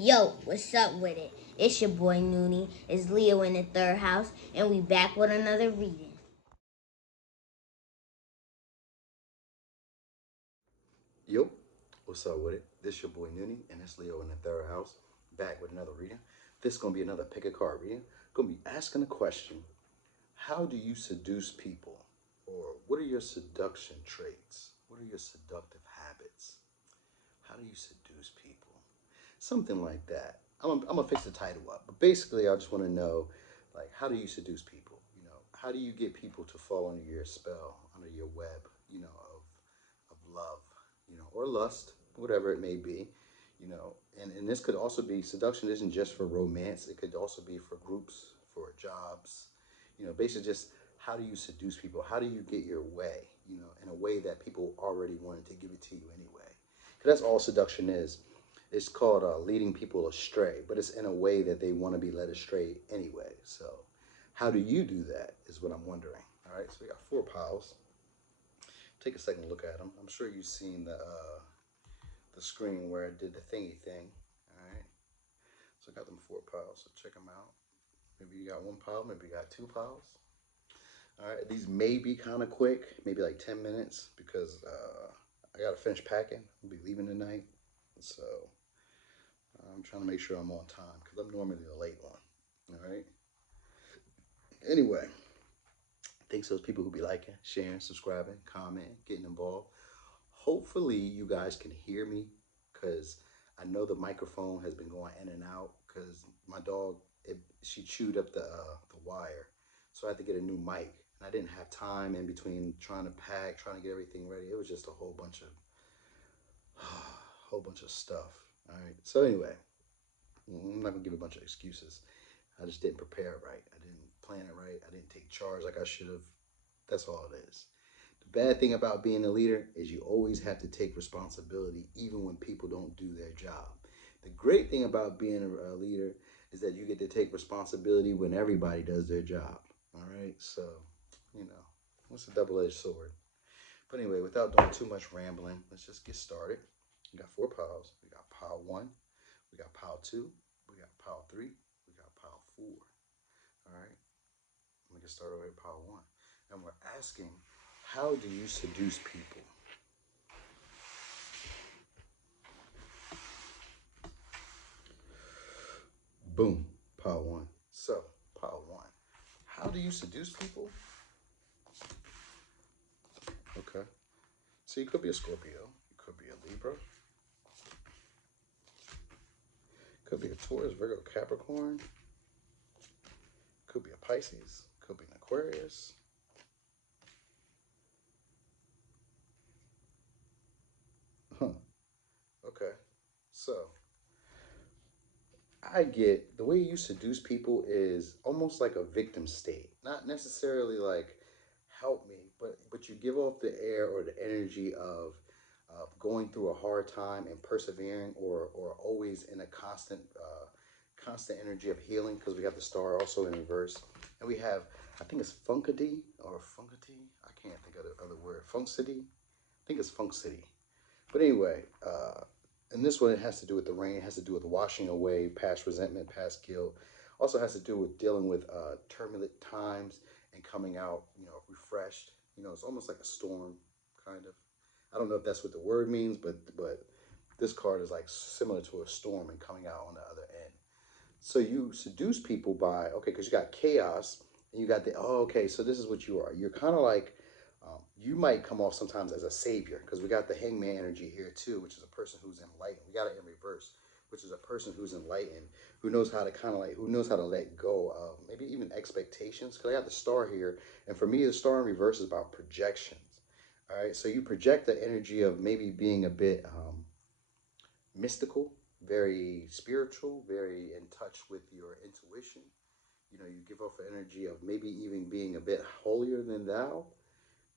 Yo, what's up with it? It's your boy Noonie. It's Leo in the third house, and we back with another reading. Yo, what's up with it? This your boy Noonie, and it's Leo in the third house, back with another reading. This is gonna be another pick a card reading. Gonna be asking the question: how do you seduce people, or what are your seduction traits? What are your seductive habits? How do you seduce people? Something like that. I'm gonna fix the title up, but basically, I just want to know, like, how do you seduce people? How do you get people to fall under your spell, under your web, of love, or lust, whatever it may be, and this could also be seduction isn't just for romance. It could also be for groups, for jobs, basically just how do you seduce people? How do you get your way, in a way that people already wanted to give it to you anyway? Because that's all seduction is. It's called leading people astray, but it's in a way that they want to be led astray anyway. So, how do you do that? Is what I'm wondering. All right, so we got four piles. Take a second to look at them. I'm sure you've seen the screen where I did the thingy thing. All right, so I got them four piles. So check them out. Maybe you got one pile. Maybe you got two piles. All right, these may be kind of quick, maybe like 10 minutes because I got to finish packing. I'll be leaving tonight. So I'm trying to make sure I'm on time because I'm normally the late one. All right. Anyway, thanks to those people who be liking, sharing, subscribing, commenting, getting involved. Hopefully, you guys can hear me because I know the microphone has been going in and out because my dog, she chewed up the wire. So I had to get a new mic. And I didn't have time in between trying to pack, trying to get everything ready. It was just a whole bunch of stuff. All right. So anyway, I'm not gonna give a bunch of excuses. I just didn't prepare it right. I didn't plan it right. I didn't take charge like I should have. That's all it is. The bad thing about being a leader is you always have to take responsibility even when people don't do their job. The great thing about being a leader is that you get to take responsibility when everybody does their job. All right? So, you know, it's a double edged sword. But anyway, without doing too much rambling, let's just get started. We got four piles. We got pile one, we got pile two, we got pile three, we got pile four. All right? Let me get started with pile one. And we're asking, how do you seduce people? Boom, pile one. So, pile one. How do you seduce people? Okay. So you could be a Scorpio. You could be a Libra. Could be a Taurus, Virgo, Capricorn. Could be a Pisces. Could be an Aquarius. Huh. Okay. So I get the way you seduce people is almost like a victim state. Not necessarily like help me, but you give off the air or the energy of going through a hard time and persevering, or always in a constant energy of healing because we got the star also in reverse, and we have I think it's Funkity or Funkity. I can't think of the other word. Funk City. I think it's Funk City. But anyway, and this one, it has to do with the rain. It has to do with washing away past resentment, past guilt. Also has to do with dealing with turbulent times and coming out, refreshed. It's almost like a storm, kind of. I don't know if that's what the word means, but this card is like similar to a storm and coming out on the other end. So you seduce people by, okay, because you got chaos and you got okay, so this is what you are. You're kind of like, you might come off sometimes as a savior because we got the hangman energy here too, which is a person who's enlightened. We got it in reverse, which is a person who's enlightened, who knows how to who knows how to let go of maybe even expectations. Because I got the star here. And for me, the star in reverse is about projections. All right. So you project the energy of maybe being a bit mystical, very spiritual, very in touch with your intuition. You give off the energy of maybe even being a bit holier than thou.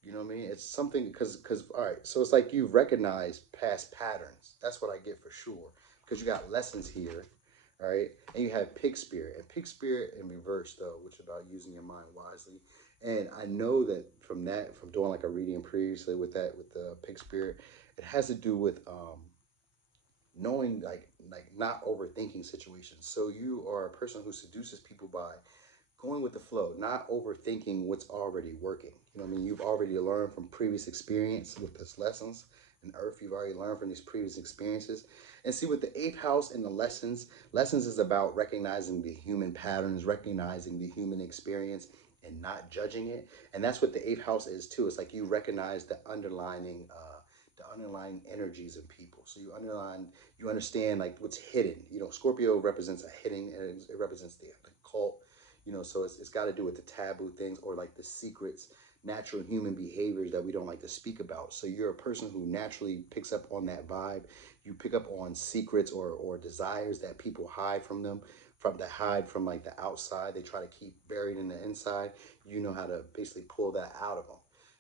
You know what I mean? It's something because all right, so it's like you recognize past patterns. That's what I get for sure. Because you got lessons here, all right, and you have pig spirit, and pig spirit in reverse though, which is about using your mind wisely. And I know that from doing like a reading previously with the pig spirit, it has to do with knowing like not overthinking situations. So you are a person who seduces people by going with the flow, not overthinking what's already working. You know what I mean? You've already learned from previous experience with this lessons in Earth. You've already learned from these previous experiences. And see, with the eighth house and the lessons is about recognizing the human patterns, recognizing the human experience, and not judging it. And that's what the eighth house is too. It's like you recognize the underlying energies in people. So you understand like what's hidden. You know, Scorpio represents a hidden, and it represents the cult. You know, so it's got to do with the taboo things or like the secrets, natural human behaviors that we don't like to speak about. So you're a person who naturally picks up on that vibe. You pick up on secrets or desires that people hide from them, from like the outside. They try to keep buried in the inside. You know how to basically pull that out of them.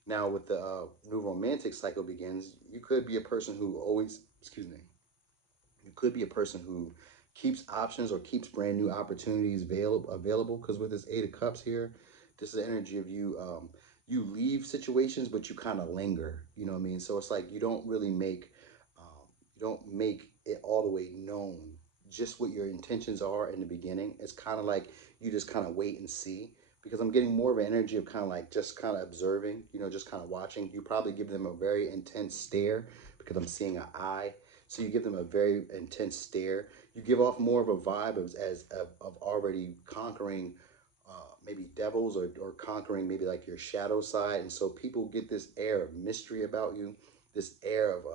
Now, with the new romantic cycle begins, you could be a person who always, excuse me, you could be a person who keeps options or keeps brand new opportunities available. Because with this Eight of Cups here, this is the energy of you. You leave situations, but you kind of linger. You know what I mean? So it's like you don't really you don't make it all the way known just what your intentions are in the beginning. It's kind of like you just kind of wait and see. Because I'm getting more of an energy of kind of like just kind of observing, you know, just kind of watching. You probably give them a very intense stare because I'm seeing an eye. So you give them a very intense stare. You give off more of a vibe of already conquering maybe devils or conquering maybe like your shadow side. And so people get this air of mystery about you, this air of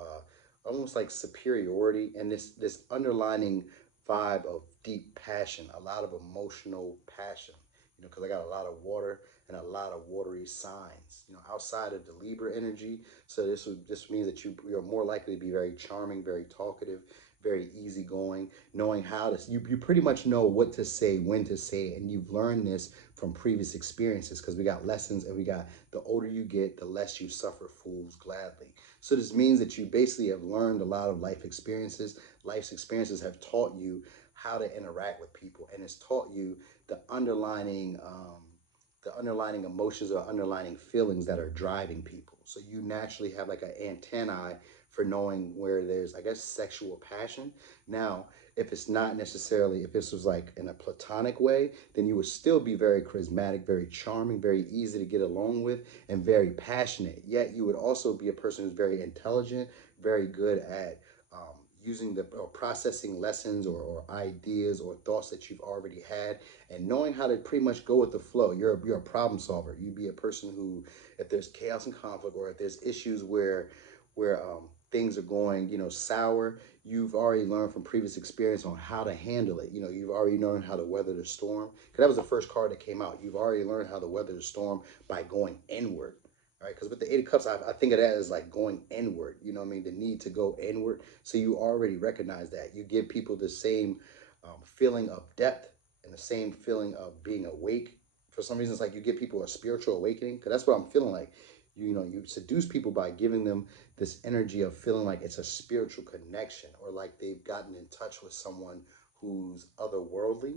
almost like superiority, and this underlining vibe of deep passion, a lot of emotional passion. You know, because I got a lot of water and a lot of watery signs. You know, outside of the Libra energy. So this means that you're more likely to be very charming, very talkative, very easygoing, knowing how to you pretty much know what to say, when to say it, and you've learned this from previous experiences because we got lessons and we got the older you get, the less you suffer fools gladly. So this means that you basically have learned a lot of life experiences. Life's experiences have taught you how to interact with people, and it's taught you the underlining emotions or underlining feelings that are driving people. So you naturally have like an antennae for knowing where there's, I guess, sexual passion. Now, if it's not necessarily, if this was like in a platonic way, then you would still be very charismatic, very charming, very easy to get along with, and very passionate. Yet you would also be a person who's very intelligent, very good at using the or processing lessons or ideas or thoughts that you've already had and knowing how to pretty much go with the flow. You're a problem solver. You'd be a person who, if there's chaos and conflict or if there's issues where things are going, you know, sour, you've already learned from previous experience on how to handle it. You know, you've already learned how to weather the storm. Because that was the first card that came out. You've already learned how to weather the storm by going inward. Right, because with the Eight of Cups, I think of that as like going inward. You know what I mean? The need to go inward. So you already recognize that. You give people the same feeling of depth and the same feeling of being awake. For some reason, it's like you give people a spiritual awakening. Because that's what I'm feeling like. You know, you seduce people by giving them this energy of feeling like it's a spiritual connection or like they've gotten in touch with someone who's otherworldly.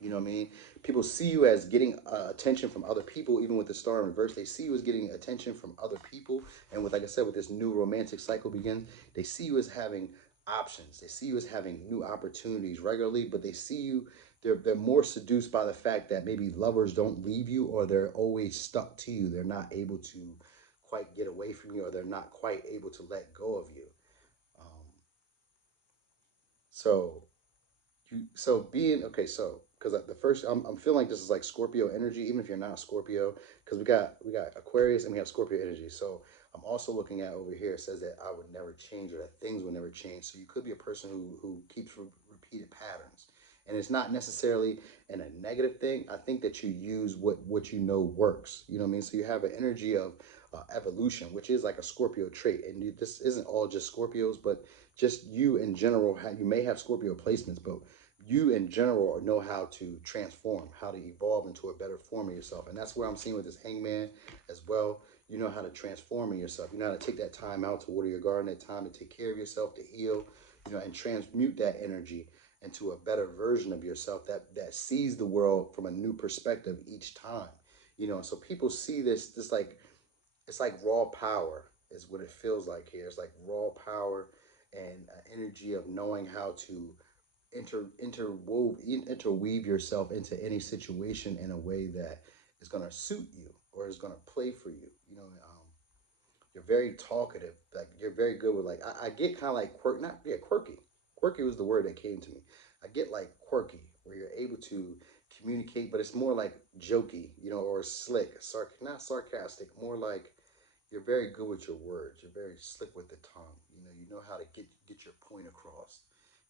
You know what I mean? People see you as getting attention from other people, even with the star in reverse. They see you as getting attention from other people. And with, like I said, with this new romantic cycle begins, they see you as having options. They see you as having new opportunities regularly, but they see you, they're more seduced by the fact that maybe lovers don't leave you or they're always stuck to you. They're not able to quite get away from you or they're not quite able to let go of you. Um, so so being okay, so because the first I'm feeling like this is like Scorpio energy, even if you're not Scorpio, because we got Aquarius and we have Scorpio energy. So I'm also looking at over here. It says that I would never change or that things would never change. So you could be a person who keeps repeated patterns, and it's not necessarily in a negative thing. I think that you use what you know works. You know what I mean? So you have an energy of evolution, which is like a Scorpio trait, and this isn't all just Scorpios, but just you in general. You may have Scorpio placements, but you in general know how to transform, how to evolve into a better form of yourself. And that's where I'm seeing with this hangman as well. You know how to transform in yourself. You know how to take that time out to water your garden, that time to take care of yourself, to heal, you know, and transmute that energy into a better version of yourself that sees the world from a new perspective each time. You know, so people see this like it's like raw power is what it feels like here. It's like raw power and energy of knowing how to interweave yourself into any situation in a way that is going to suit you or is going to play for you. You're very talkative. Like you're very good with like I get kind of like quirky. Quirky was the word that came to me. I get like quirky where you're able to communicate, but it's more like jokey, or slick, not sarcastic, more like you're very good with your words. You're very slick with the tongue. You know how to get your point across.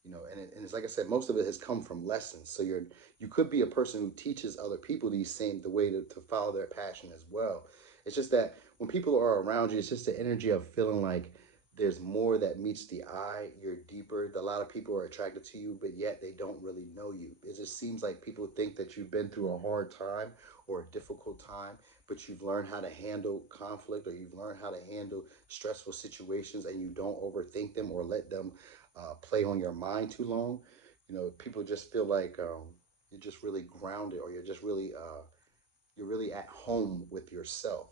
And it's like I said, most of it has come from lessons. So you could be a person who teaches other people the way to follow their passion as well. It's just that when people are around you, it's just the energy of feeling like there's more that meets the eye. You're deeper. A lot of people are attracted to you, but yet they don't really know you. It just seems like people think that you've been through a hard time or a difficult time, but you've learned how to handle conflict, or you've learned how to handle stressful situations, and you don't overthink them or let them play on your mind too long. People just feel like you're just really grounded, or you're really at home with yourself.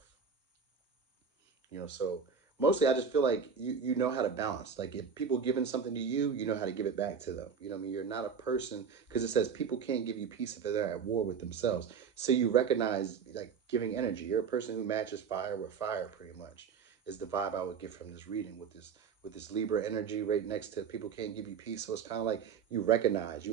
So mostly I just feel like you know how to balance. Like if people giving something to you, you know how to give it back to them. What I mean? You're not a person, because it says people can't give you peace if they're at war with themselves. So you recognize like giving energy. You're a person who matches fire with fire, pretty much, is the vibe I would get from this reading with this Libra energy right next to people can't give you peace. So it's kind of like you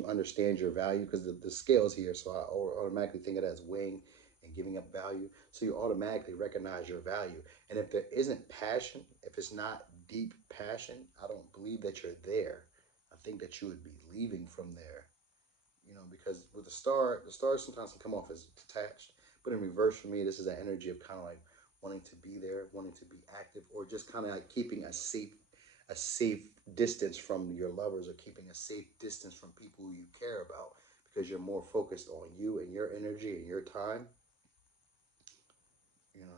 understand your value, because the scale's here. So I automatically think of it as weighing and giving up value. So you automatically recognize your value. And if there isn't passion, if it's not deep passion, I don't believe that you're there. I think that you would be leaving from there. Because with the stars sometimes can come off as detached. But in reverse for me, this is an energy of kind of like wanting to be there, wanting to be active, or just kind of like keeping a safe distance from your lovers, or keeping a safe distance from people who you care about, because you're more focused on you and your energy and your time.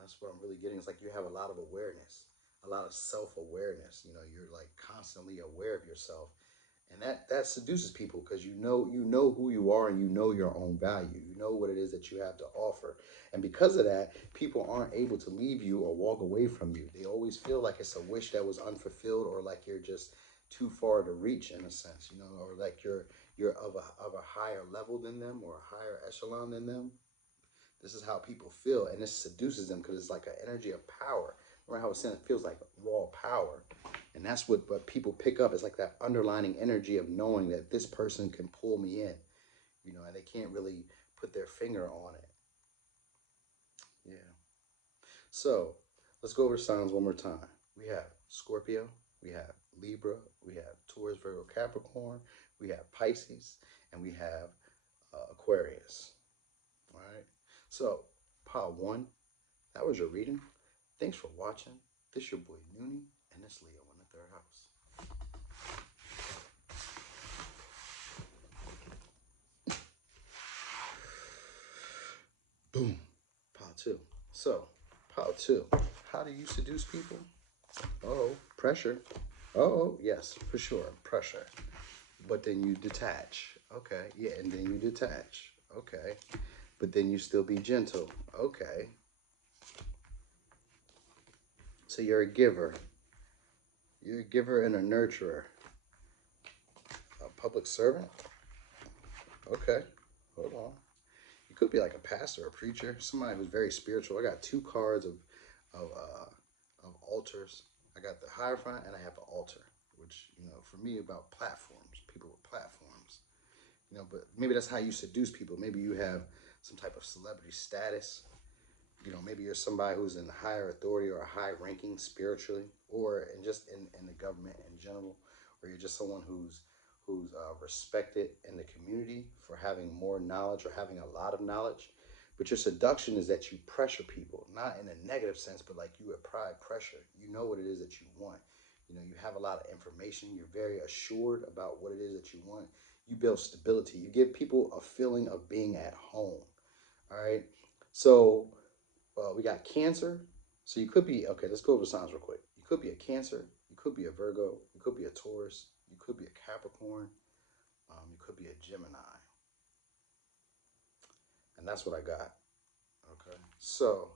That's what I'm really getting. It's like you have a lot of awareness, a lot of self-awareness. You're like constantly aware of yourself. And that seduces people, because you know who you are, and you know your own value. You know what it is that you have to offer. And because of that, people aren't able to leave you or walk away from you. They always feel like it's a wish that was unfulfilled, or like you're just too far to reach, in a sense, or like you're of a higher level than them, or a higher echelon than them. This is how people feel, and this seduces them, because it's like an energy of power. Remember how it feels like raw power, and that's what people pick up. It's like that underlining energy of knowing that this person can pull me in, and they can't really put their finger on it. Yeah. So let's go over signs one more time. We have Scorpio, we have Libra, we have Taurus, Virgo, Capricorn, we have Pisces, and we have Aquarius. All right. So, Part 1, that was your reading. Thanks for watching. This your boy Noonie, and this Leo in the third house. Boom. Part 2. So, Part 2. How do you seduce people? Oh, pressure. Oh, yes, for sure. Pressure. But then you detach. Okay. Yeah, and then you detach. Okay. But then you still be gentle. Okay. So you're a giver. You're a giver and a nurturer. A public servant? Okay. Hold on. You could be like a pastor, a preacher, somebody who's very spiritual. I got 2 cards of of altars. I got the Hierophant and I have the altar, which, for me, about platforms, people with platforms. But maybe that's how you seduce people. Maybe you have some type of celebrity status. Maybe you're somebody who's in higher authority or a high ranking spiritually, or in the government in general, or you're just someone who's respected in the community for having more knowledge or having a lot of knowledge. But your seduction is that you pressure people, not in a negative sense, but like you apply pressure. You know what it is that you want. You have a lot of information. You're very assured about what it is that you want. You build stability. You give people a feeling of being at home. All right. So we got Cancer. So you could be, okay, let's go over the signs real quick. You could be a Cancer. You could be a Virgo. You could be a Taurus. You could be a Capricorn. You could be a Gemini. And that's what I got. Okay. So,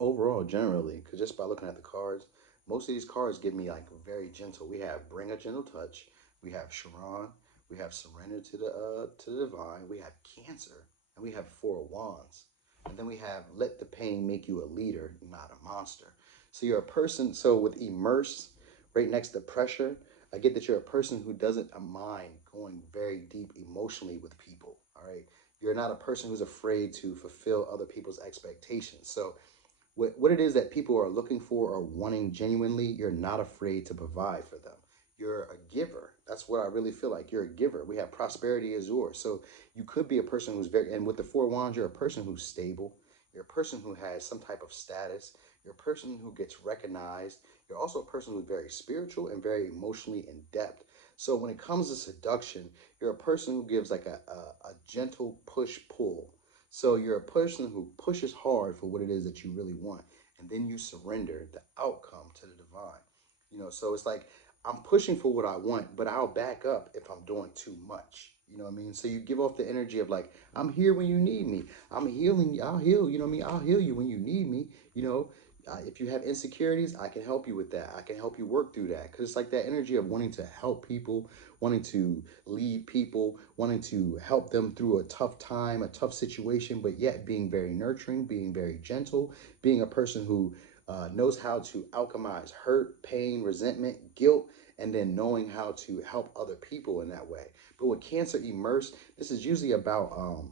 overall, generally, because just by looking at the cards, most of these cards give me like very gentle. We have bring a gentle touch. We have Sharon. We have surrender to the divine. We have Cancer, and we have Four of Wands, and then we have let the pain make you a leader, not a monster. So you're a person. So with immerse, right next to pressure, I get that you're a person who doesn't mind going very deep emotionally with people. All right, you're not a person who's afraid to fulfill other people's expectations. So what it is that people are looking for or wanting genuinely, you're not afraid to provide for them. You're a giver. That's what I really feel like. You're a giver. We have prosperity as yours. So you could be a person who's very, and with the Four Wands, you're a person who's stable. You're a person who has some type of status. You're a person who gets recognized. You're also a person who's very spiritual and very emotionally in depth. So when it comes to seduction, you're a person who gives like a gentle push pull. So you're a person who pushes hard for what it is that you really want, and then you surrender the outcome to the divine. So it's like I'm pushing for what I want, but I'll back up if I'm doing too much. You know what I mean? So you give off the energy of like, I'm here when you need me. I'm healing you. I'll heal. You know what I mean? I'll heal you when you need me. If you have insecurities, I can help you with that. I can help you work through that. Because it's like that energy of wanting to help people, wanting to lead people, wanting to help them through a tough time, a tough situation, but yet being very nurturing, being very gentle, being a person who knows how to alchemize hurt, pain, resentment, guilt, and then knowing how to help other people in that way. But with Cancer Immersed, this is usually about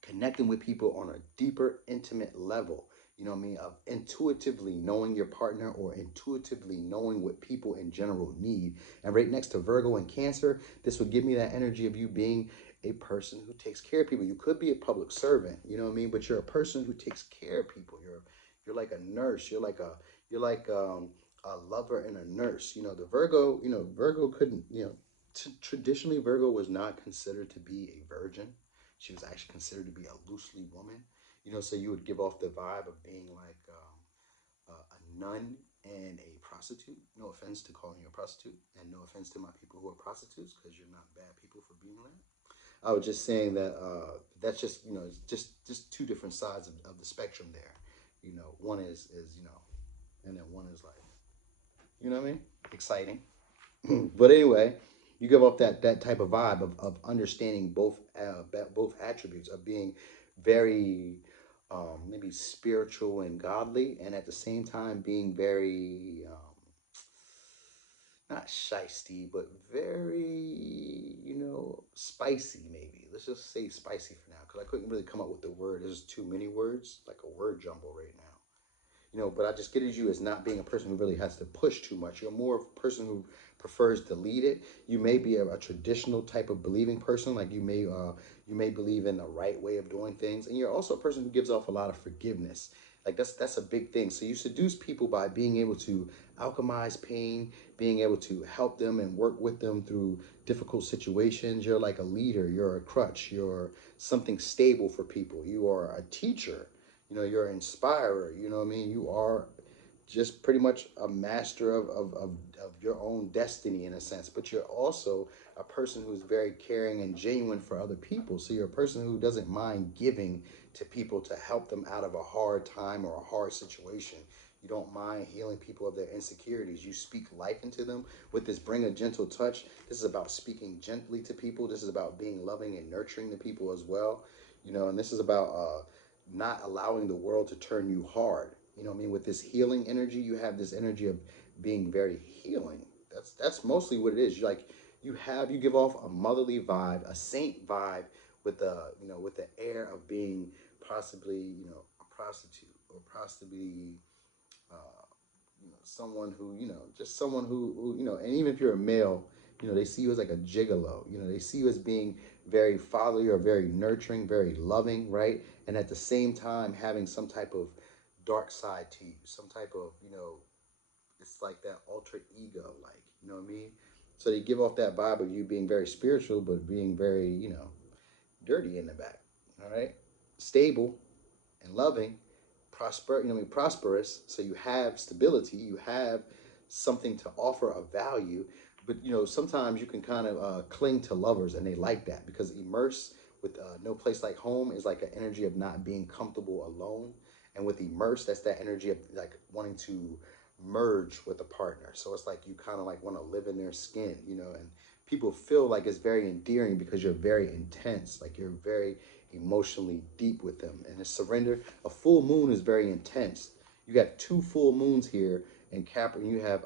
connecting with people on a deeper, intimate level. You know what I mean? Of intuitively knowing your partner or intuitively knowing what people in general need. And right next to Virgo and Cancer, this would give me that energy of you being a person who takes care of people. You could be a public servant, you know what I mean? But you're a person who takes care of people. You're like a nurse. You're like a lover and a nurse. The Virgo. Virgo couldn't. Traditionally Virgo was not considered to be a virgin. She was actually considered to be a loosely woman. So you would give off the vibe of being like a nun and a prostitute. No offense to calling you a prostitute, and no offense to my people who are prostitutes, because you're not bad people for being that. I was just saying that that's just just two different sides of the spectrum there. One is and then one is like what I mean, exciting. But anyway, you give off that type of vibe of understanding both attributes of being very maybe spiritual and godly, and at the same time being very not shisty, but very spicy. Maybe let's just say spicy for now, because I couldn't really come up with the word. There's too many words, like a word jumble right now. But I just get at you as not being a person who really has to push too much. You're more of a person who prefers to lead it. You may be a traditional type of believing person, like you may believe in the right way of doing things, and you're also a person who gives off a lot of forgiveness. Like that's a big thing. So you seduce people by being able to alchemize pain, being able to help them and work with them through difficult situations. You're like a leader. You're a crutch. You're something stable for people. You are a teacher. You're an inspirer. You know what I mean? You are just pretty much a master of your own destiny in a sense, but you're also a person who's very caring and genuine for other people. So you're a person who doesn't mind giving to people to help them out of a hard time or a hard situation. You don't mind healing people of their insecurities. You speak life into them with this bring a gentle touch. This is about speaking gently to people. This is about being loving and nurturing the people as well. And this is about not allowing the world to turn you hard. You know what I mean? With this healing energy, you have this energy of being very healing. That's mostly what it is. You give off a motherly vibe, a saint vibe, with the air of being possibly a prostitute, or possibly someone who just someone who and even if you're a male, they see you as like a gigolo. They see you as being very fatherly or very nurturing, very loving, right? And at the same time having some type of dark side to you, some type of it's like that alter ego, like what I mean. So they give off that vibe of you being very spiritual, but being very dirty in the back. All right, stable and loving, prosperous. So you have stability, you have something to offer of value. But sometimes you can kind of cling to lovers, and they like that, because immerse with no place like home is like an energy of not being comfortable alone. And with immerse, that's that energy of like wanting to merge with a partner. So it's like you kind of like want to live in their skin, you know, and people feel like it's very endearing because you're very intense, like you're very emotionally deep with them. And a surrender, a full moon is very intense. You got two full moons here in Cap, and you have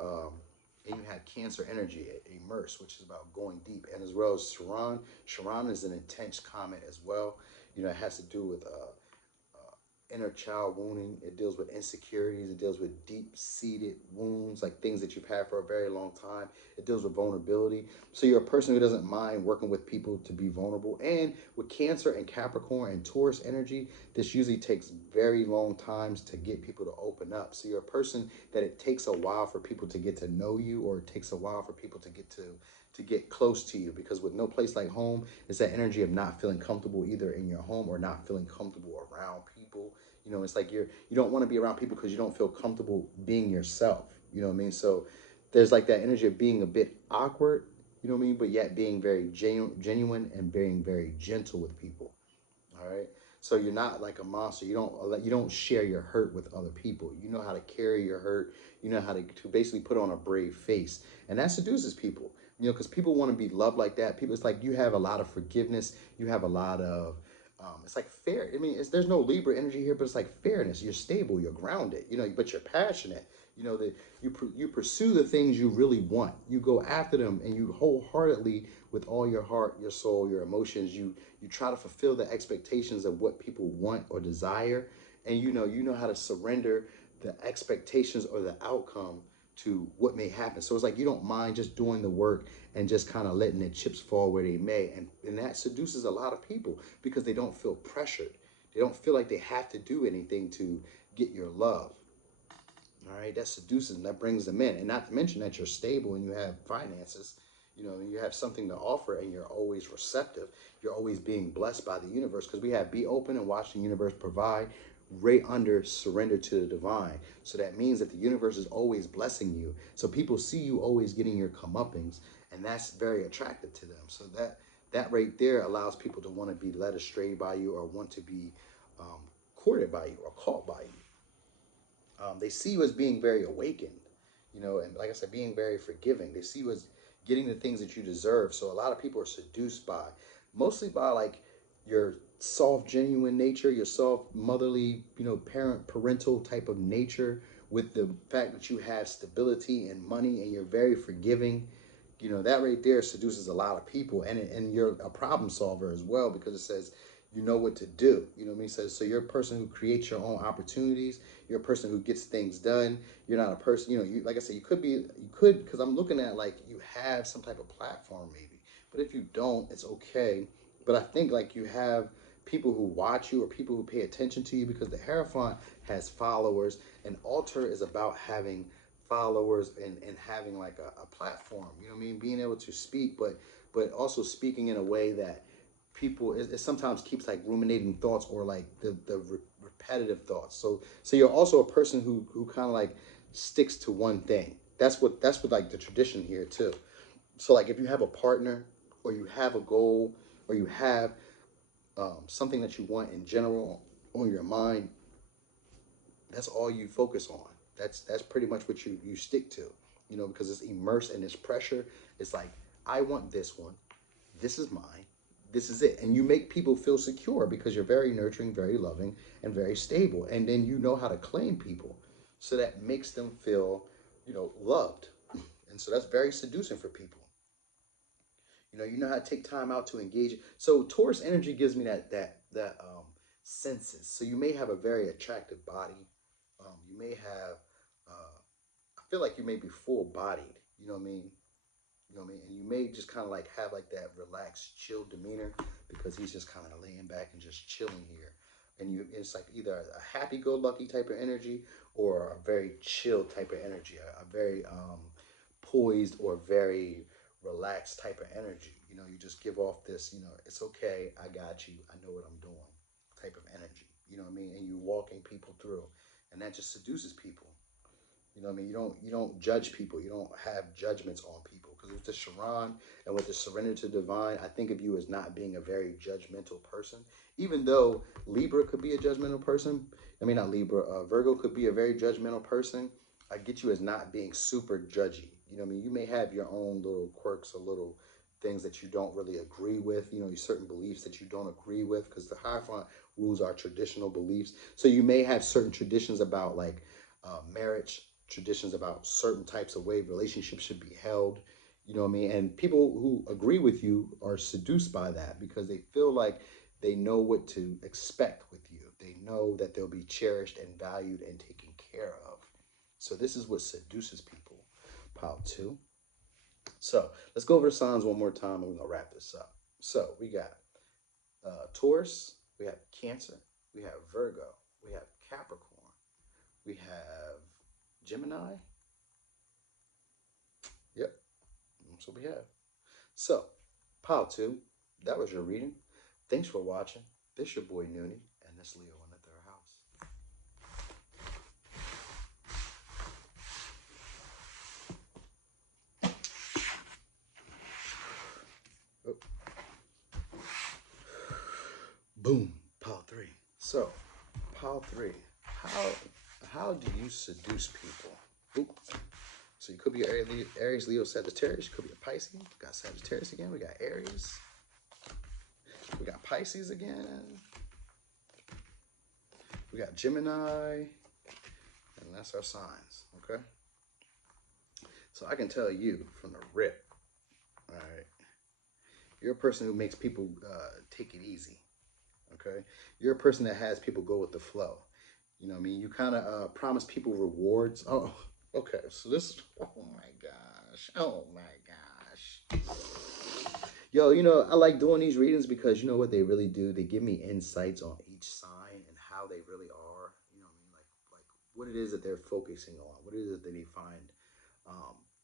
Cancer energy at immerse, which is about going deep, and as well as Sharon. Sharon is an intense comment as well. You know, it has to do with inner child wounding. It deals with insecurities. It deals with deep-seated wounds, like things that you've had for a very long time. It deals with vulnerability. So you're a person who doesn't mind working with people to be vulnerable. And with Cancer and Capricorn and Taurus energy, this usually takes very long times to get people to open up. So you're a person that it takes a while for people to get to know you, or it takes a while for people to get close to you, because with no place like home, it's that energy of not feeling comfortable either in your home or not feeling comfortable around people. You know, it's like you don't want to be around people because you don't feel comfortable being yourself. You know what I mean? So there's like that energy of being a bit awkward, you know what I mean, but yet being very genuine and being very gentle with people. All right. So you're not like a monster. You don't share your hurt with other people. You know how to carry your hurt. You know how to basically put on a brave face, and that seduces people. You know, because people want to be loved like that. People, it's like you have a lot of forgiveness. You have a lot of it's like fair. I mean, there's no Libra energy here, but it's like fairness. You're stable. You're grounded. You know, but you're passionate. You know that you pursue the things you really want. You go after them, and you wholeheartedly, with all your heart, your soul, your emotions, you try to fulfill the expectations of what people want or desire, and you know how to surrender the expectations or the outcome to what may happen. So it's like you don't mind just doing the work and just kind of letting the chips fall where they may, and that seduces a lot of people because they don't feel pressured. They don't feel like they have to do anything to get your love. All right, that seduces them, that brings them in. And not to mention that you're stable and you have finances, you know, you have something to offer, and you're always receptive. You're always being blessed by the universe, because we have be open and watch the universe provide, right under surrender to the divine. So that means that the universe is always blessing you. So people see you always getting your comeuppings, and that's very attractive to them. So that right there allows people to want to be led astray by you, or want to be courted by you, or caught by you. They see you as being very awakened, you know, and like I said, being very forgiving. They see you as getting the things that you deserve. So a lot of people are seduced by, mostly by like your soft, genuine nature, your soft, motherly, you know, parental type of nature, with the fact that you have stability and money and you're very forgiving. You know, that right there seduces a lot of people, and you're a problem solver as well, because it says you know what to do. You know what I mean? So you're a person who creates your own opportunities. You're a person who gets things done. You're not a person, you know, you, like I said, because I'm looking at like you have some type of platform maybe, but if you don't, it's okay. But I think like you have people who watch you, or people who pay attention to you, because the Hierophant has followers, and altar is about having followers, and having like a platform, you know what I mean, being able to speak, but also speaking in a way that people, it sometimes keeps like ruminating thoughts, or like the repetitive thoughts. So you're also a person who kind of like sticks to one thing. That's what like the tradition here too. So like if you have a partner, or you have a goal, or you have something that you want in general on your mind, that's all you focus on. That's pretty much what you stick to, you know, because it's immersed in this pressure. It's like, I want this one, this is mine, this is it. And you make people feel secure because you're very nurturing, very loving, and very stable. And then you know how to claim people, so that makes them feel, you know, loved. And so that's very seducing for people. You know how to take time out to engage. So Taurus energy gives me that senses. So you may have a very attractive body. You may have, I feel like you may be full bodied. You know what I mean? You know what I mean? And you may just kind of like have like that relaxed, chill demeanor, because he's just kind of laying back and just chilling here. And it's like either a happy-go-lucky type of energy, or a very chill type of energy, a very poised or very relaxed type of energy. You know, you just give off this, you know, it's okay, I got you, I know what I'm doing type of energy. You know what I mean? And you walking people through, and that just seduces people. You know what I mean? You don't judge people. You don't have judgments on people, because with the Sharon and with the surrender to divine, I think of you as not being a very judgmental person. Even though Libra could be a judgmental person, I mean, not Libra, Virgo could be a very judgmental person. I get you as not being super judgy. You know what I mean? You may have your own little quirks or little things that you don't really agree with, you know, certain beliefs that you don't agree with, because the Hierophant rules are traditional beliefs. So you may have certain traditions about like marriage, traditions about certain types of way relationships should be held, you know what I mean? And people who agree with you are seduced by that because they feel like they know what to expect with you. They know that they'll be cherished and valued and taken care of. So this is what seduces people. Pile 2. So let's go over the signs one more time and we're going to wrap this up. So we got Taurus, we have Cancer, we have Virgo, we have Capricorn, we have Gemini. Yep, that's what we have. So, pile 2, that was your reading. Thanks for watching. This your boy Noonie, and this Leo in the third house. Oh. Boom, pile 3. So, pile 3, how do you seduce people? Oop. So you could be Aries, Leo, Sagittarius. You could be a Pisces. We got Sagittarius again. We got Aries. We got Pisces again. We got Gemini. And that's our signs, okay? So I can tell you from the rip, all right? You're a person who makes people take it easy, okay? You're a person that has people go with the flow. You know what I mean? You kind of promise people rewards. Oh, okay. So this, oh my gosh. Oh my gosh. Yo, you know, I like doing these readings because you know what they really do? They give me insights on each sign and how they really are. You know what I mean? Like what it is that they're focusing on, what it is that they find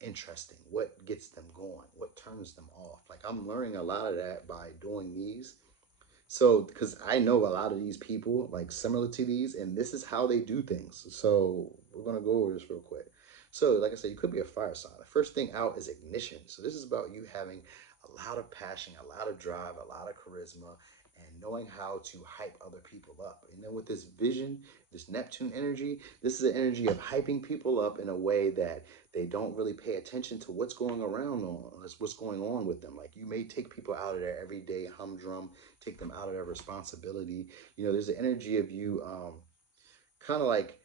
interesting, what gets them going, what turns them off. Like I'm learning a lot of that by doing these. So, because I know a lot of these people, like similar to these, and this is how they do things. So, we're going to go over this real quick. So, like I said, you could be a fire sign. The first thing out is ignition. So, this is about you having a lot of passion, a lot of drive, a lot of charisma, and knowing how to hype other people up. And then with this vision, this Neptune energy, this is an energy of hyping people up in a way that they don't really pay attention to what's going around on, what's going on with them. Like you may take people out of their everyday humdrum, take them out of their responsibility. You know, there's the energy of you kind of like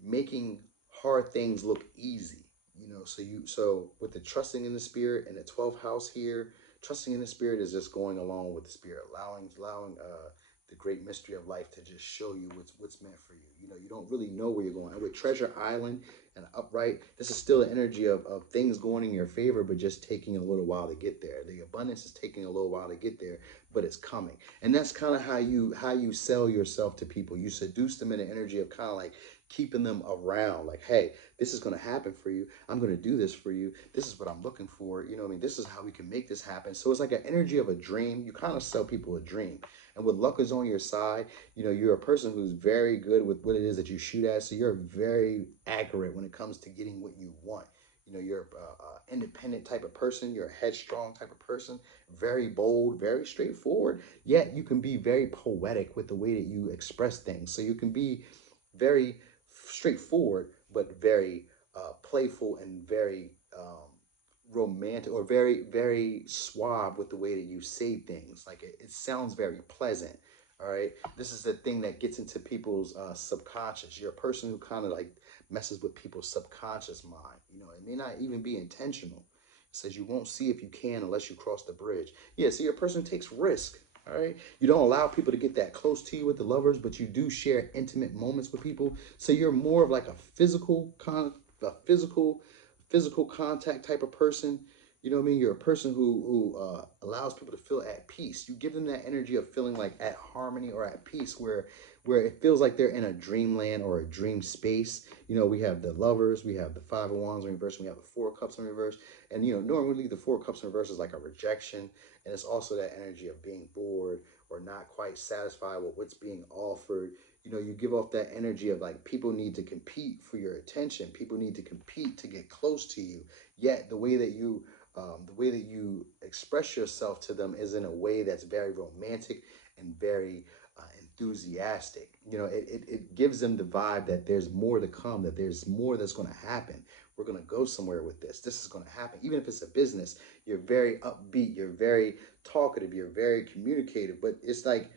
making hard things look easy. You know, so with the trusting in the spirit and the 12th house here, trusting in the spirit is just going along with the spirit, allowing the great mystery of life to just show you what's meant for you. You know, you don't really know where you're going. And with Treasure Island and Upright, this is still an energy of things going in your favor, but just taking a little while to get there. The abundance is taking a little while to get there, but it's coming. And that's kind of how you sell yourself to people. You seduce them in an energy of kind of like keeping them around, like, hey, this is going to happen for you. I'm going to do this for you. This is what I'm looking for. You know what I mean? This is how we can make this happen. So it's like an energy of a dream. You kind of sell people a dream. And with luck is on your side, you know, you're a person who's very good with what it is that you shoot at. So you're very accurate when it comes to getting what you want. You know, you're an independent type of person. You're a headstrong type of person. Very bold, very straightforward. Yet you can be very poetic with the way that you express things. So you can be very straightforward, but very playful and very romantic, or very, very suave with the way that you say things. Like it sounds very pleasant. All right. This is the thing that gets into people's subconscious. You're a person who kind of like messes with people's subconscious mind. You know, it may not even be intentional. It says you won't see if you can unless you cross the bridge. Yeah. So you're a person who takes risk. All right. You don't allow people to get that close to you with the lovers, but you do share intimate moments with people. So you're more of like a physical contact type of person. You know what I mean? You're a person who allows people to feel at peace. You give them that energy of feeling like at harmony or at peace, where it feels like they're in a dreamland or a dream space. You know, we have the lovers, we have the Five of Wands in reverse, and we have the Four of Cups in reverse. And, you know, normally the Four of Cups in reverse is like a rejection. And it's also that energy of being bored or not quite satisfied with what's being offered. You know, you give off that energy of like people need to compete for your attention. People need to compete to get close to you. Yet the way that you the way that you express yourself to them is in a way that's very romantic and very enthusiastic. You know, it gives them the vibe that there's more to come, that there's more that's going to happen. We're going to go somewhere with this. This is going to happen. Even if it's a business, you're very upbeat, you're very talkative, you're very communicative. But it's like,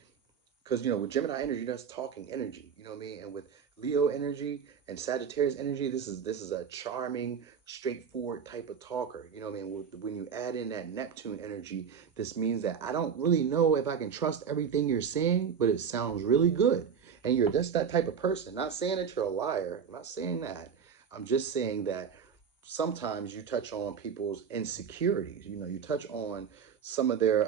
because you know, with Gemini energy, that's talking energy. You know what I mean? And with Leo energy and Sagittarius energy, this is a charming, straightforward type of talker. You know what I mean? When you add in that Neptune energy, this means that I don't really know if I can trust everything you're saying, but it sounds really good. And you're just that type of person. Not saying that you're a liar. I'm not saying that. I'm just saying that sometimes you touch on people's insecurities. You know, you touch on some of their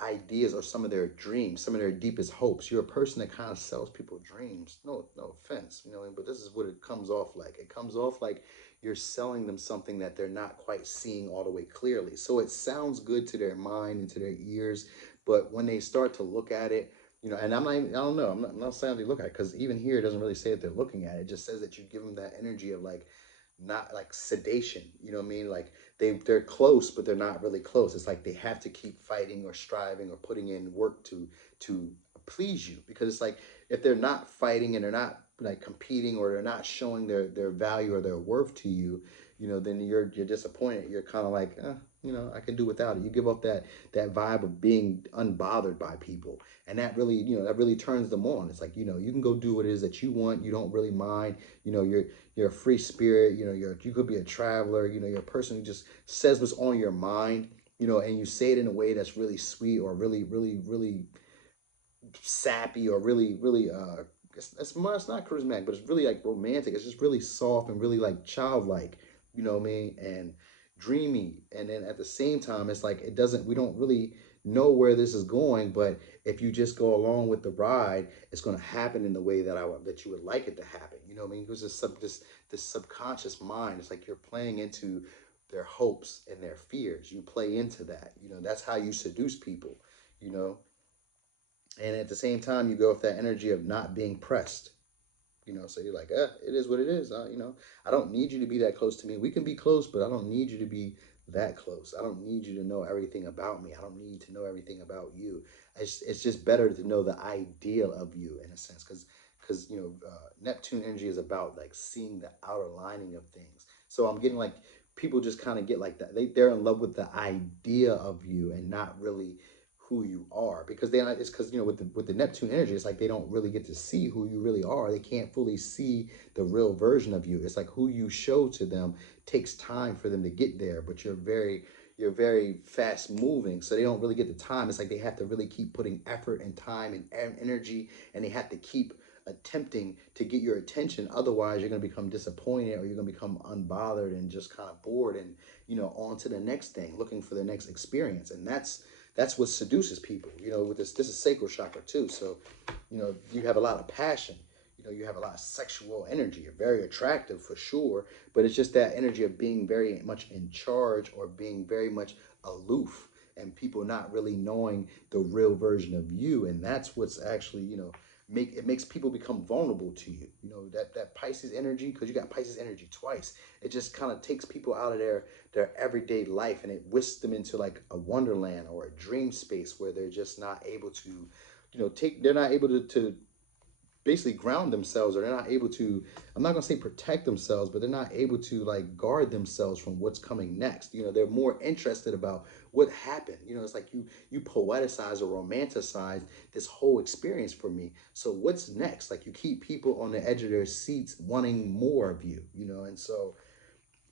ideas or some of their dreams, some of their deepest hopes. You're a person that kind of sells people dreams. No offense, you know, but this is what it comes off like. It comes off like you're selling them something that they're not quite seeing all the way clearly. So it sounds good to their mind and to their ears, but when they start to look at it, you know, and I don't know, I'm not saying they look at it, because even here it doesn't really say that they're looking at it. It just says that you give them that energy of like, not like sedation, you know what I mean? Like they're close, but they're not really close. It's like they have to keep fighting or striving or putting in work to please you, because it's like if they're not fighting and they're not like competing, or they're not showing their value or their worth to you, you know, then you're disappointed. You're kind of like, you know, I can do without it. You give off that vibe of being unbothered by people, and that really, you know, that really turns them on. It's like, you know, you can go do what it is that you want. You don't really mind. You know, you're a free spirit. You know, you could be a traveler. You know, you're a person who just says what's on your mind. You know, and you say it in a way that's really sweet, or really, really, really sappy, or really, really it's not charismatic, but it's really like romantic. It's just really soft and really like childlike, you know what I mean, and dreamy. And then at the same time, it's like we don't really know where this is going, but if you just go along with the ride, it's going to happen in the way that you would like it to happen. You know what I mean? Because this subconscious mind, it's like you're playing into their hopes and their fears. You play into that. You know, that's how you seduce people. You know, and at the same time you go with that energy of not being pressed, you know, so you're like, it is what it is. You know, I don't need you to be that close to me. We can be close, but I don't need you to be that close. I don't need you to know everything about me. I don't need to know everything about you. It's just better to know the ideal of you, in a sense, because you know, Neptune energy is about like seeing the outer lining of things. So I'm getting like people just kind of get like that. They're in love with the idea of you and not really who you are, because it's because, you know, with the Neptune energy, it's like they don't really get to see who you really are. They can't fully see the real version of you. It's like who you show to them takes time for them to get there, but you're very fast moving, so they don't really get the time. It's like they have to really keep putting effort and time and energy, and they have to keep attempting to get your attention. Otherwise, you're going to become disappointed, or you're going to become unbothered and just kind of bored, and, you know, on to the next thing, looking for the next experience. And that's what seduces people. You know, with this is sacral chakra too. So, you know, you have a lot of passion. You know, you have a lot of sexual energy. You're very attractive for sure, but it's just that energy of being very much in charge, or being very much aloof, and people not really knowing the real version of you. And that's what's actually, you know, it makes people become vulnerable to you. You know, that Pisces energy, because you got Pisces energy twice. It just kind of takes people out of their everyday life, and it whisks them into like a wonderland or a dream space where they're just not able to, you know, they're not able to basically ground themselves, or they're not able to, I'm not going to say protect themselves, but they're not able to like guard themselves from what's coming next. You know, they're more interested about what happened. You know, it's like you poeticize or romanticize this whole experience for me. So what's next? Like, you keep people on the edge of their seats wanting more of you, you know. And so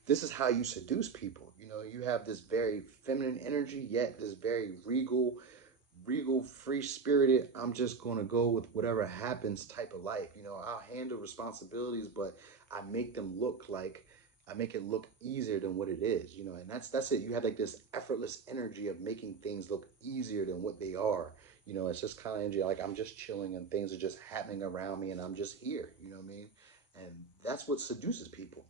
this is how you seduce people. You know, you have this very feminine energy, yet this very regal, free spirited, I'm just gonna go with whatever happens type of life. You know, I'll handle responsibilities, but I make them look like, I make it look easier than what it is. You know, and that's it. You have like this effortless energy of making things look easier than what they are. You know, it's just kind of energy like I'm just chilling and things are just happening around me and I'm just here. You know what I mean? And that's what seduces people.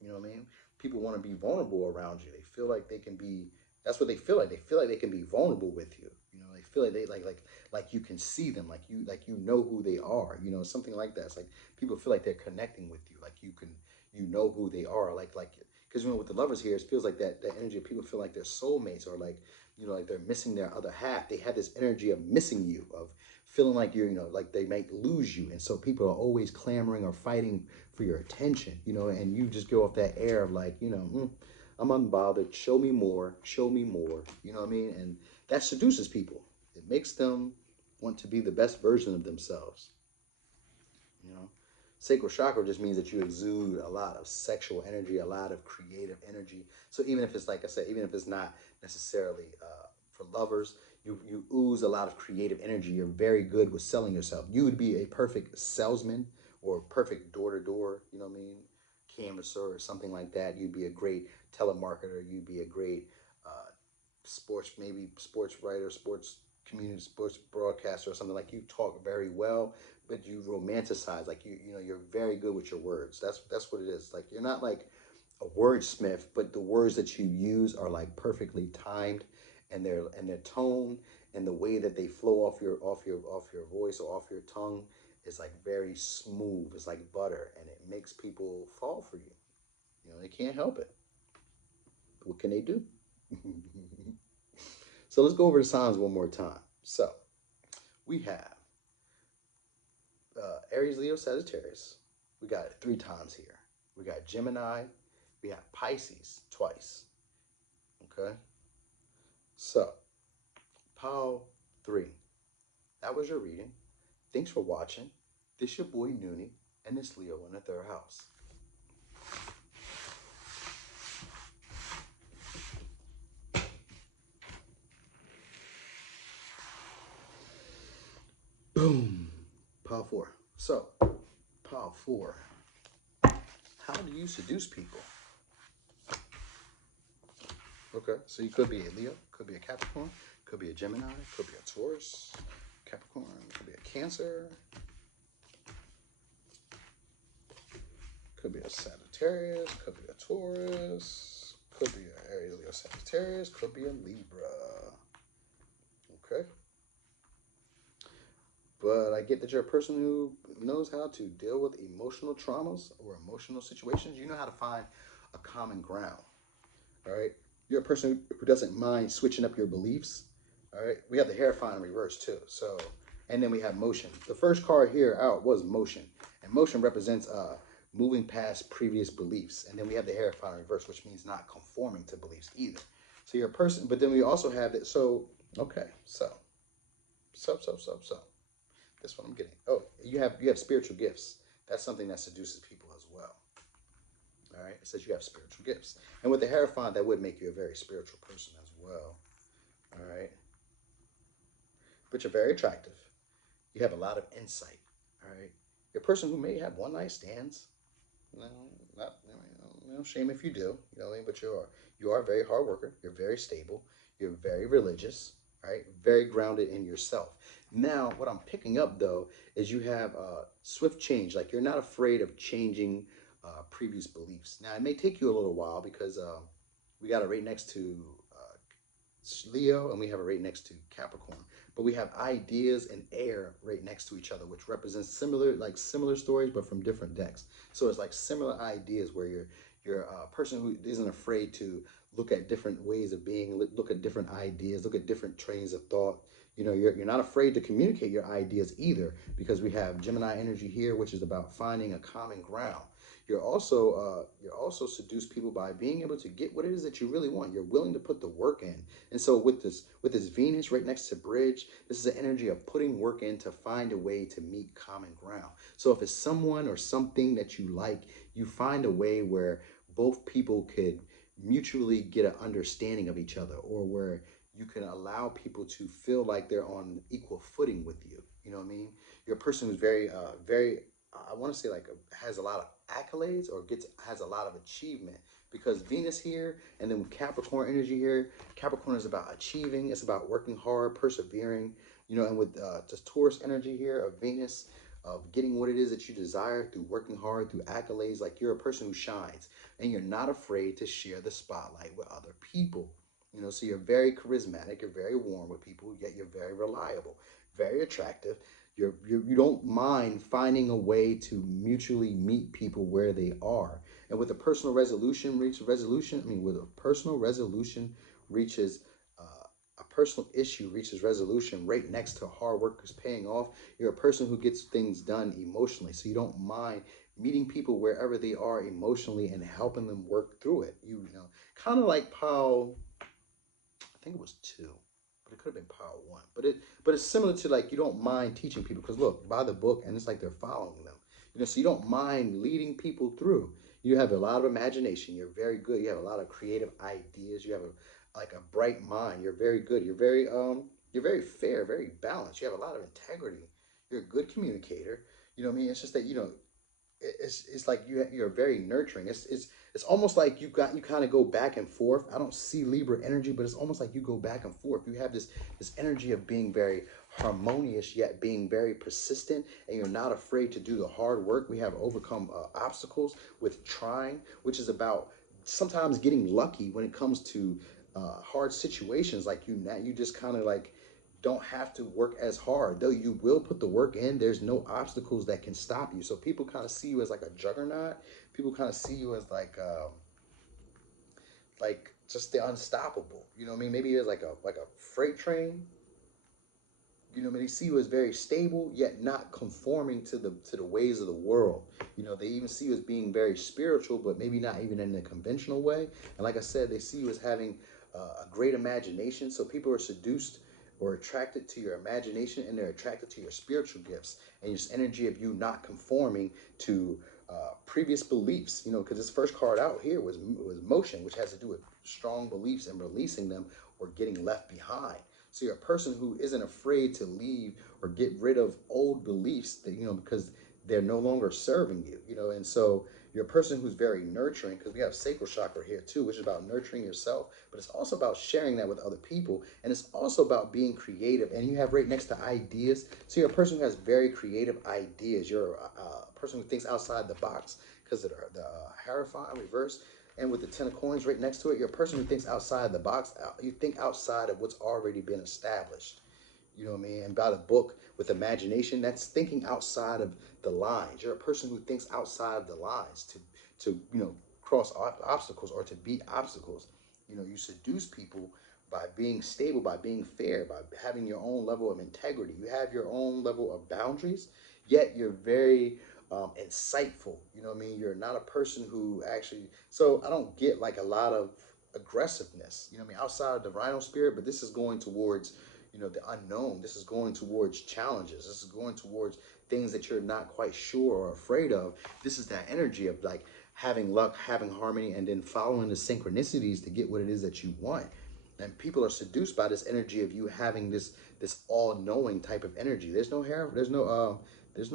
You know what I mean? People want to be vulnerable around you. They feel like they can be. That's what they feel like. They feel like they can be vulnerable with you. You know, they feel like they like you can see them, like you know who they are. You know, something like that. It's like people feel like they're connecting with you. Like you know who they are. Like, because with the lovers here, it feels like that energy of people feel like they're soulmates, or like, like they're missing their other half. They have this energy of missing you, of feeling like you're, like they might lose you. And so people are always clamoring or fighting for your attention, and you just go off that air of like, I'm unbothered. Show me more. Show me more. You know what I mean? And that seduces people. It makes them want to be the best version of themselves. Sacral chakra just means that you exude a lot of sexual energy, a lot of creative energy. So even if it's, like I said, even if it's not necessarily for lovers, you ooze a lot of creative energy. You're very good with selling yourself. You would be a perfect salesman or perfect door-to-door, you know what I mean, canvasser or something like that. You'd be a great telemarketer. You'd be a great sports writer, sports community, sports broadcaster or something. Like, you talk very well, but you romanticize. Like, you're very good with your words. That's what it is. Like, you're not like a wordsmith, but the words that you use are like perfectly timed, and their tone and the way that they flow off your voice or off your tongue is like very smooth. It's like butter, and it makes people fall for you. They can't help it. What can they do? So let's go over the signs one more time. So we have Aries, Leo, Sagittarius. We got it 3 times here. We got Gemini. We have Pisces twice. Okay. So, Pile 3. That was your reading. Thanks for watching. This your boy Noonie, and this Leo in the 3rd house. Boom. Pile 4. So, Pile 4. How do you seduce people? Okay, so you could be a Leo, could be a Capricorn, could be a Gemini, could be a Taurus, Capricorn, could be a Cancer, could be a Sagittarius, could be a Taurus, could be an Aries, Leo, Sagittarius, could be a Libra. Okay. But I get that you're a person who knows how to deal with emotional traumas or emotional situations. You know how to find a common ground. All right. You're a person who doesn't mind switching up your beliefs. All right. We have the Hierophant in reverse too. So, and then we have motion. The first card here out was motion, and motion represents moving past previous beliefs. And then we have the Hierophant in reverse, which means not conforming to beliefs either. So you're a person, but then we also have that. So, okay. So. That's what I'm getting. Oh, you have spiritual gifts. That's something that seduces people as well. All right. It says you have spiritual gifts. And with the Hierophant, that would make you a very spiritual person as well. All right. But you're very attractive. You have a lot of insight. All right. You're a person who may have one-night stands. No, shame if you do. You know what I mean? But you are a very hard worker. You're very stable. You're very religious. All right. Very grounded in yourself. Now, what I'm picking up, though, is you have swift change. Like, you're not afraid of changing previous beliefs. Now, it may take you a little while because we got it right next to Leo, and we have it right next to Capricorn. But we have ideas and air right next to each other, which represents similar stories, but from different decks. So it's like similar ideas where you're a person who isn't afraid to look at different ways of being, look at different ideas, look at different trains of thought. You're not afraid to communicate your ideas either, because we have Gemini energy here, which is about finding a common ground. You're also seduce people by being able to get what it is that you really want. You're willing to put the work in. And so with this Venus right next to Bridge, this is an energy of putting work in to find a way to meet common ground. So if it's someone or something that you like, you find a way where both people could mutually get an understanding of each other, or where you can allow people to feel like they're on equal footing with you. You know what I mean? You're a person who's very, I want to say has a lot of accolades, or has a lot of achievement, because Venus here, and then with Capricorn energy here, Capricorn is about achieving. It's about working hard, persevering, and with just Taurus energy here of Venus, of getting what it is that you desire through working hard, through accolades. Like, you're a person who shines, and you're not afraid to share the spotlight with other people. So you're very charismatic, you're very warm with people, yet you're very reliable, very attractive. You don't mind finding a way to mutually meet people where they are. And with a personal resolution with a personal resolution reaches a personal issue reaches resolution right next to hard work is paying off. You're a person who gets things done emotionally, so you don't mind meeting people wherever they are emotionally and helping them work through it. You know, kind of like Paul, I think it was two, but it could have been Power One. But it's similar to like you don't mind teaching people because look, by the book and it's like they're following them. You know, so you don't mind leading people through. You have a lot of imagination. You're very good. You have a lot of creative ideas. You have a bright mind. You're very good. You're very fair, very balanced. You have a lot of integrity. You're a good communicator. You know what I mean? It's just that it's like you're very nurturing. It's almost like you kind of go back and forth. I don't see Libra energy, but it's almost like you go back and forth. You have this energy of being very harmonious yet being very persistent, and you're not afraid to do the hard work. We have overcome obstacles with trying, which is about sometimes getting lucky when it comes to hard situations. Like you just kind of like don't have to work as hard. Though you will put the work in, there's no obstacles that can stop you. So people kind of see you as like a juggernaut. People kind of see you as like just the unstoppable. You know what I mean? Maybe as like a freight train. You know, they see you as very stable, yet not conforming to the ways of the world. You know, they even see you as being very spiritual, but maybe not even in a conventional way. And like I said, they see you as having a great imagination. So people are seduced or attracted to your imagination, and they're attracted to your spiritual gifts and this energy of you not conforming to previous beliefs. You know, because this first card out here was motion, which has to do with strong beliefs and releasing them or getting left behind. So you're a person who isn't afraid to leave or get rid of old beliefs that, you know, because they're no longer serving you, you know. And so you're a person who's very nurturing, because we have sacral chakra here too, which is about nurturing yourself, but it's also about sharing that with other people. And it's also about being creative. And you have right next to ideas. So you're a person who has very creative ideas. You're a person who thinks outside the box because of the Hierophant reverse. And with the 10 of coins right next to it, you're a person who thinks outside the box. You think outside of what's already been established. You know what I mean? And by the book with imagination, that's thinking outside of the lines. You're a person who thinks outside of the lines to cross obstacles or to beat obstacles. You know, you seduce people by being stable, by being fair, by having your own level of integrity. You have your own level of boundaries, yet you're very insightful. You know what I mean? You're not a person who actually. So I don't get like a lot of aggressiveness. You know what I mean? Outside of the rhino spirit, but this is going towards the unknown. This is going towards challenges. This is going towards things that you're not quite sure or afraid of. This is that energy of like having luck, having harmony, and then following the synchronicities to get what it is that you want. And people are seduced by this energy of you having this all-knowing type of energy. There's no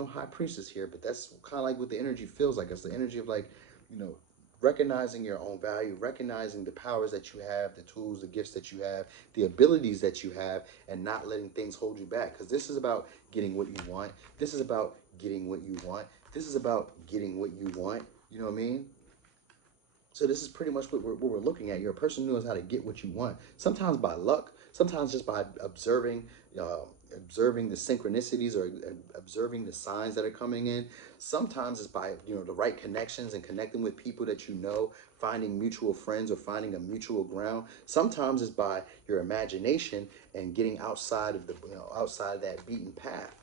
high priestess here, but that's kind of like what the energy feels like. It's the energy of like, you know, recognizing your own value, recognizing the powers that you have, the tools, the gifts that you have, the abilities that you have, and not letting things hold you back. Because this is about getting what you want. This is about getting what you want. This is about getting what you want. You know what I mean? So this is pretty much what we're looking at. You're a person who knows how to get what you want. Sometimes by luck, sometimes just by observing the synchronicities or observing the signs that are coming in. Sometimes it's by the right connections and connecting with people that you know, finding mutual friends or finding a mutual ground. Sometimes it's by your imagination and getting outside of outside of that beaten path.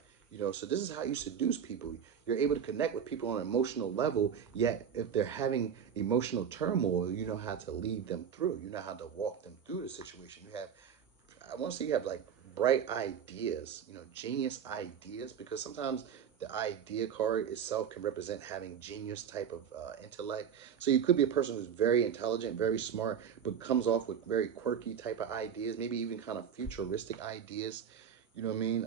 So this is how you seduce people. You're able to connect with people on an emotional level, yet if they're having emotional turmoil, you know how to lead them through. You know how to walk them through the situation. I want to say you have like bright ideas, genius ideas, because sometimes the idea card itself can represent having genius type of intellect. So you could be a person who's very intelligent, very smart, but comes off with very quirky type of ideas, maybe even kind of futuristic ideas. You know what I mean?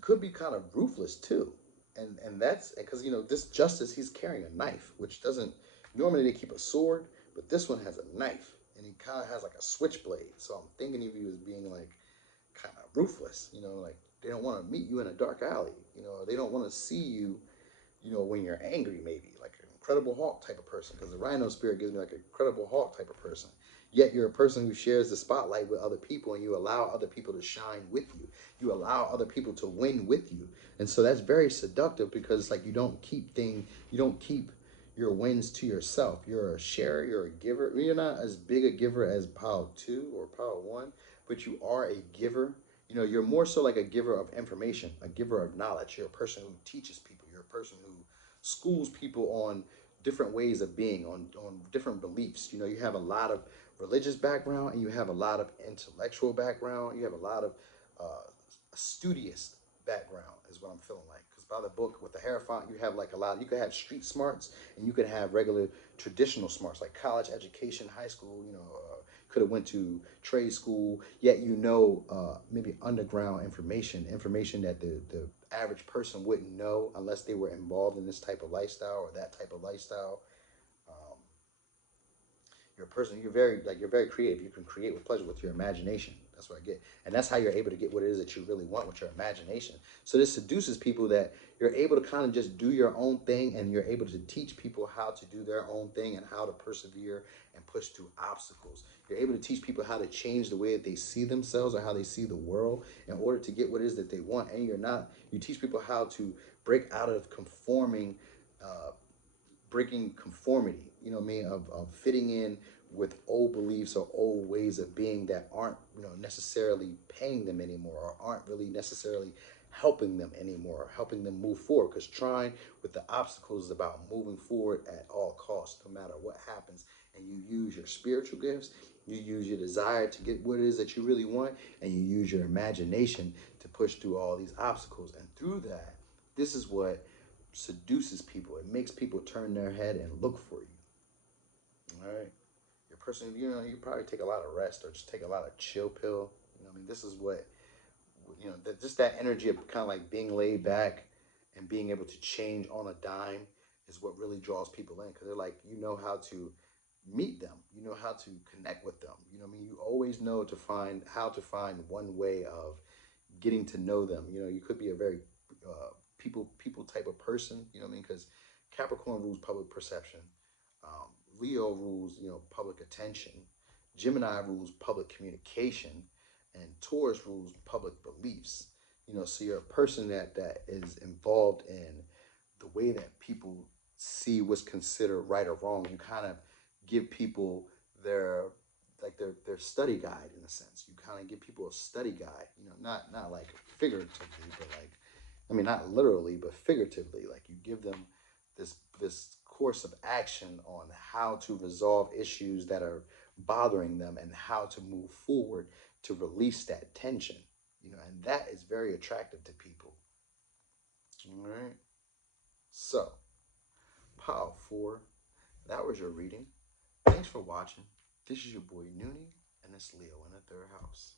Could be kind of ruthless too, and that's because this justice, he's carrying a knife, which doesn't normally they keep a sword, but this one has a knife, and he kind of has like a switchblade. So I'm thinking of you as being like kind of ruthless. Like they don't want to meet you in a dark alley. They don't want to see you. When you're angry, maybe like Incredible Hulk type of person, because the Rhino spirit gives me like a Incredible Hulk type of person. Yet you're a person who shares the spotlight with other people, and you allow other people to shine with you. You allow other people to win with you. And so that's very seductive, because it's like you don't keep your wins to yourself. You're a sharer, you're a giver. You're not as big a giver as Power 2 or Power 1, but you are a giver. You know, you're more so like a giver of information, a giver of knowledge. You're a person who teaches people. You're a person who schools people on different ways of being, on different beliefs. You know, you have a lot of religious background, and you have a lot of intellectual background. You have a lot of studious background is what I'm feeling like. Because by the book with the Hierophant, you have like a lot. You could have street smarts, and you could have regular traditional smarts, like college education, high school. You know, could have went to trade school. Yet you know, maybe underground information that the average person wouldn't know unless they were involved in this type of lifestyle or that type of lifestyle. Um, you're a person. You're very creative. You can create with pleasure with your imagination. That's what I get, and that's how you're able to get what it is that you really want with your imagination. So this seduces people, that you're able to kind of just do your own thing, and you're able to teach people how to do their own thing and how to persevere and push through obstacles. You're able to teach people how to change the way that they see themselves or how they see the world in order to get what it is that they want. And you teach people how to break out of uh, breaking conformity, you know what I mean, of fitting in with old beliefs or old ways of being that aren't, you know, necessarily paying them anymore, or aren't really necessarily helping them anymore, or helping them move forward. Because trying with the obstacles is about moving forward at all costs, no matter what happens. And you use your spiritual gifts, you use your desire to get what it is that you really want, and you use your imagination to push through all these obstacles. And through that, this is what seduces people. It makes people turn their head and look for you. All right. Your person, you know, you probably take a lot of rest or just take a lot of chill pill. You know, I mean, this is what, you know, just that energy of kind of like being laid back and being able to change on a dime is what really draws people in, because they're like, you know how to meet them, you know how to connect with them. You know, what I mean, you always know to find how to find one way of getting to know them. You know, you could be a very people type of person. You know what I mean? Because Capricorn rules public perception. Um, Leo rules, you know, public attention. Gemini rules public communication, and Taurus rules public beliefs. You know, so you're a person that is involved in the way that people see what's considered right or wrong. You kind of give people their their study guide, in a sense. You kind of give people a study guide. You know, not like figuratively, but like, I mean, not literally, but figuratively. Like, you give them this course of action on how to resolve issues that are bothering them, and how to move forward to release that tension. You know, and that is very attractive to people. All right. So, Power 4, that was your reading. Thanks for watching. This is your boy Noonie, and it's Leo in the third house.